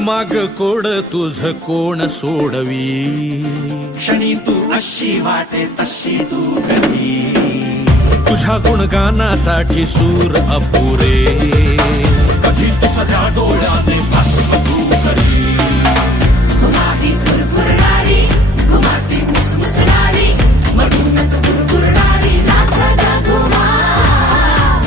माग कोड तुझ कोण सोडवी, क्षणी तू अशी वाटे तशी तू कधी, तुझ्या गुणगानासाठी सूर अपुरे, कधी तू सगळ्या डोळ्याने